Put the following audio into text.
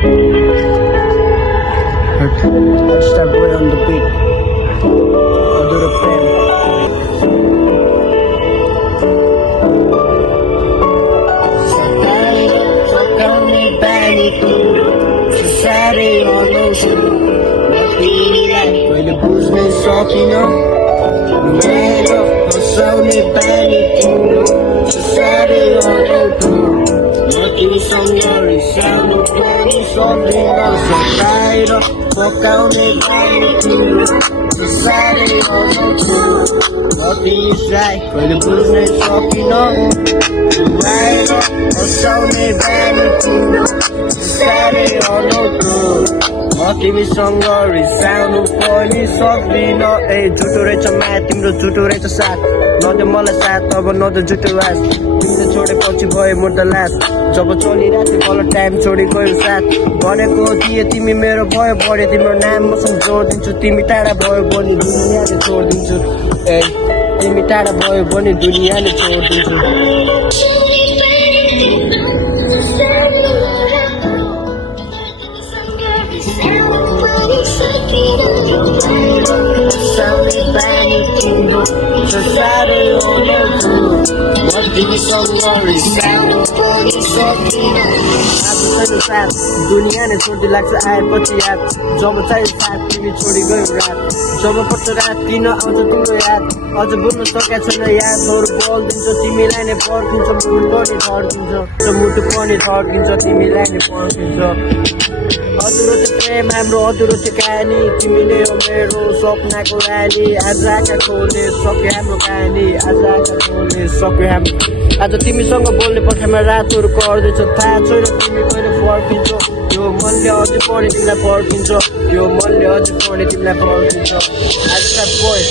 Let's start boy on the beat. Adoro prem. Sokame bani tu, sare ono shu. Napili lai, koile buzne sokino. Numero, sokame bani tu, sare ono tu. Nothing somewhere is sound of money, something else. Sokame bani tu, sare ono tu. Nothing is right, koile buzne sokino. Numero, sokame bani tu, sare ono tu. तिमीसँग रिसाउनु पनि सक्दिनँ ए झुटो रहेछ माया तिम्रो झुटो रहेछ साथ नदे मलाई साथ अब नदे झुटो आस तिमीले छोडेपछि भयो म त लास जब चलिरहेको थियो बल्ल टाइम छोडी गयो साथ भनेको थिए तिमी मेरो भयो बढ्यो तिम्रो नाम मसँग जोडिदिन्छु तिमी टाढा भयो भने दुनियाँले छोडिदिन्छु ए तिमी टाढा भयो भने दुनियाँले छोडिदिन्छु Sokame bani tu, sare ono tu. तिमीसँग रिसाउनु पनि सक्दिनँ आज छैन साथ दुनियाँ नै छोड्दै लाग्छ आएपछि याद जब चाहिँ साथ तिमी छोडी गयो रात जब पर्छ रात किन आउँछ तिम्रो याद अझ बुझ्न सकेको छैन यादहरू बोल्दिन्छ तिमीलाई नै पर्खिन्छ मुटु पनि धड्किन्छ तिमीलाई नै पर्खिन्छ अधुरो चाहिँ प्रेम हाम्रो अधुरो चाहिँ कहानी तिमी नै हो मेरो सपनाको रानी आज आँखा खोले सक्यो हाम्रो कहानी आज आँखा खोले सक्यो हाम्रो आज तिमीसँग बोल्ने पक्षमा रातहरू गर्दैछ थाहा छैन तिमी कहिले फर्किन्छ यो मनले अझै पढे तिमीलाई पर्खिन्छ यो मनले अझै पढे तिमीलाई पर्खिन्छ आज बोय